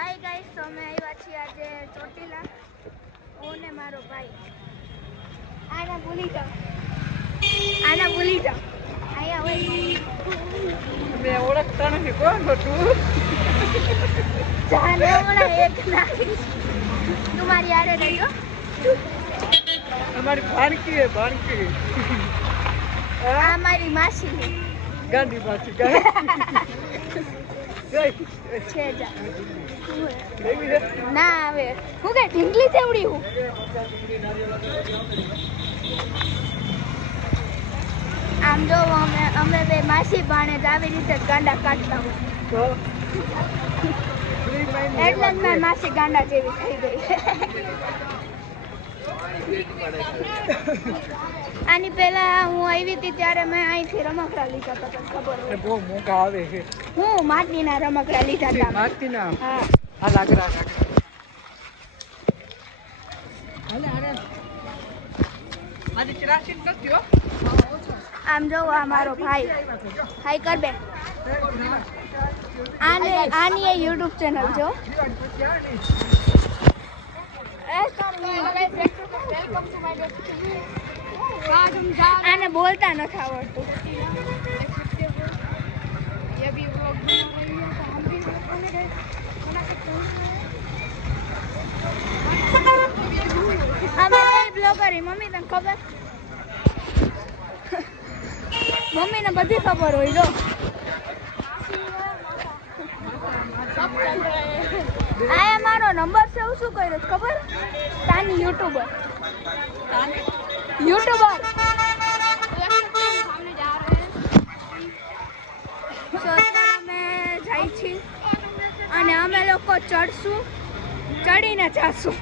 Hi guys, तो मैं આવ્યા છીએ આજે ચોટીલા ઓને મારો ભાઈ આના ભૂલી જાઓ આયા હોય મેં ઓળખતા નથી કોણ હતું જાને ઓળા એક નાખીશ તમારી આરે રહ્યો અમારી ભાણકી હે ભાણકી આ મારી માસી છે ગાંધી માસી છે જા લેવી છે ના આવે હું કે ઢીંગલી ચેવડી હું આમ જો અમે બે માસી ભાણેજ આવી રીતે ગાંડા કાઢતા હોય તો એટલે જ મેં માસી ગાંડા જેવી થઈ ગઈ આની પહેલા હું આવી હતી ત્યારે મેં અહીંથી રમકડા લીધા હતા તને ખબર હોય બહુ મોંઘા આવે છે હું માટીના રમકડા લીધા હતા માટીના હા આ લાકડા હાલે હાલે આજે ચરાસી નથી હો આમ જો આ મારો ભાઈ હાઈ કર બે આની એ YouTube ચેનલ જો આને બોલતા નથી આવડતું અમે બ્લોગર મમ્મી તને ખબર મમ્મીને બધી ખબર હોય જો આ મારો નંબર છે હું શું કર્યો ખબર તાની યુટ્યુબર અમે જાય છીએ અને અમે લોકો ચડીને જાશું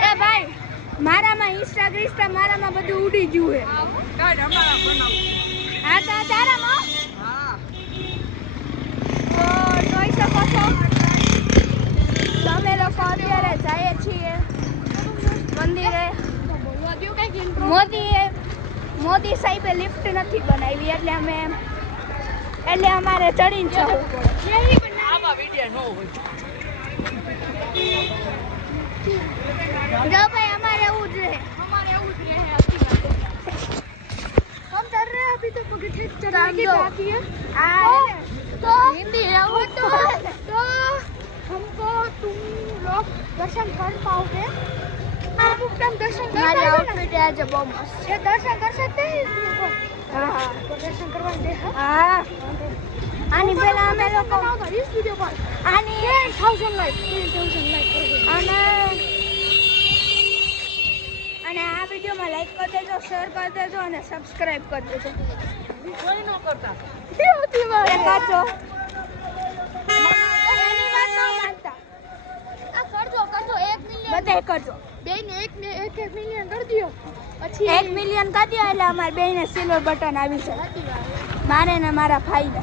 એ ભાઈ મારામાં ઇન્સ્ટા મારામાં બધું ઉડી ગયું હે હા તો તારામાં તો જોઈ શકો છો તમે લોકો અત્યારે જઈએ છીએ મંદિરે મોદી સાહેબે લિફ્ટ નથી બનાવી એટલે અમારે ચડીને જવું જો ભાઈ અમારે એવું જ રહે हम चल रहे हैं अभी तो पगड़ी चढ़ने की बाकी है तो हिंदी है वो तो हमको तुम लोग दर्शन कर पाओगे हम दर्शन कर पाएंगे आउटफिट है जो बहुत मस्त है दर्शन कर सकते हैं हां तो दर्शन करवाने दे हां आनी पहला અમે લોકો इस वीडियो पर आनी 1000 लाइक અને આ વિડિયોમાં લાઈક કરી દેજો શેર કરી દેજો અને સબસ્ક્રાઇબ કરી દેજો કોઈ ન કરતા કેવી વાત કરજો એની વાત ન માનતા આ કરજો 1 મિલિયન બધાય કરજો બેને 1 મિલિયન કરી દયો પછી 1 મિલિયન કરી દયો એટલે અમાર બેને સિલ્વર બટન આવી છે મારે ને મારા ભાઈને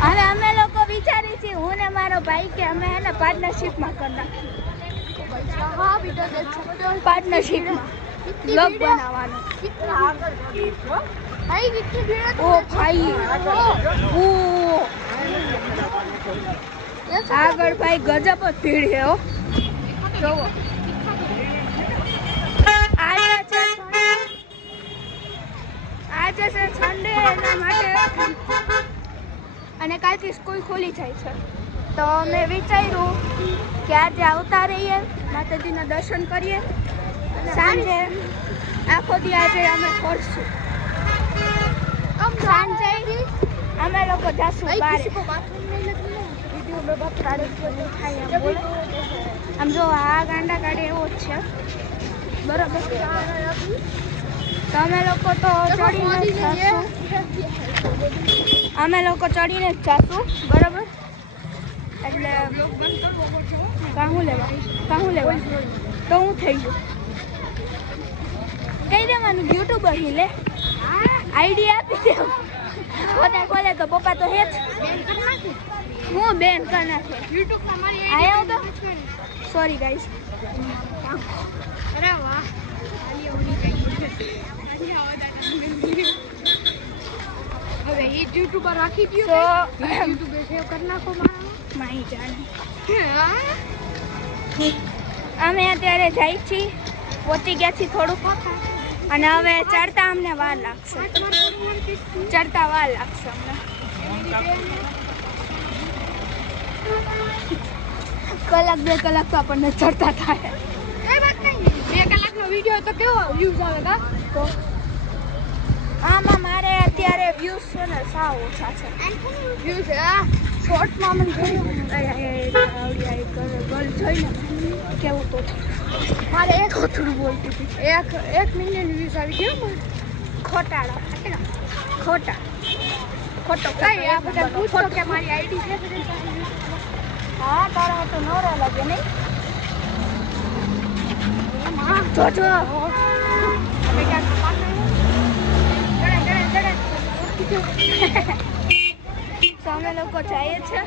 હવે અમે લોકો વિચારી છીએ હું ને મારો ભાઈ કે અમે એને પાર્ટનરશિપમાં કરી નાખીએ हाँ वीडियो देख सकते हो पार्टनरशिप में ब्लॉग बनावानो भाई कितनी भीड़ है ओ भाई ओ આગળ ભાઈ ગજબ જ ભીડ છે હો જોવો આજે છે સન્ડે એના માટે અને કાલથી સ્કૂલ ખુલી જાય છે તો મેં વિચાર્યું કે આજે આવતા રહીએ માતાજીના દર્શન કરીએ સાંજે આખો દી આજે અમે ફરશું સાંજે અમે લોકો જાશું બહાર આમ જો આ ગાંડા ગાડી એવો જ છે બરોબર તો અમે લોકો તો ચડીને જ જાશું બરાબર એટલે કાહું લેવા તો હું થઈ ગયું કહી દેવાનું યુટ્યુબર ની લે આઈડિયા આપી દે બધા ખોલે તો પપ્પા તો હે જ હું બેન કર નાખે યુટ્યુબ પર મારી આયા તો सॉरी गाइस। अरे वाह। યુટ્યુબર રાખી So, યુટ્યુબર સેવ કરી નાખો માહી જાણે અમે અત્યારે જઈ છીએ પહોંચી ગયા છીએ થોડુંક અને હવે ચડતા અમને વાર લાગશે ચડતા વાર લાગશે અમને કલાક 2 કલાક તો આપણને ચડતા થાય એ વાત નહીં 2 કલાકનો વિડિયો તો કેવો વ્યૂઝ આવે કા તો આમાં મારે અત્યારે વ્યૂઝ છે ને સાવ ઓછા છે વ્યૂઝ શોર્ટમાં મને જોયું ગર્લ જોઈને કેવું તો મારે એક થોડું બોલતી હતી 1 મિલિયન વ્યૂઝ આવી ગયો મને ખોટો કઈ આ બધા પૂછો કે મારી આઈડી છે બધા હા તારા તો નવરા લાગે નહીં જોજો અમે ક્યાં તો અમે લોકો જઈએ છીએ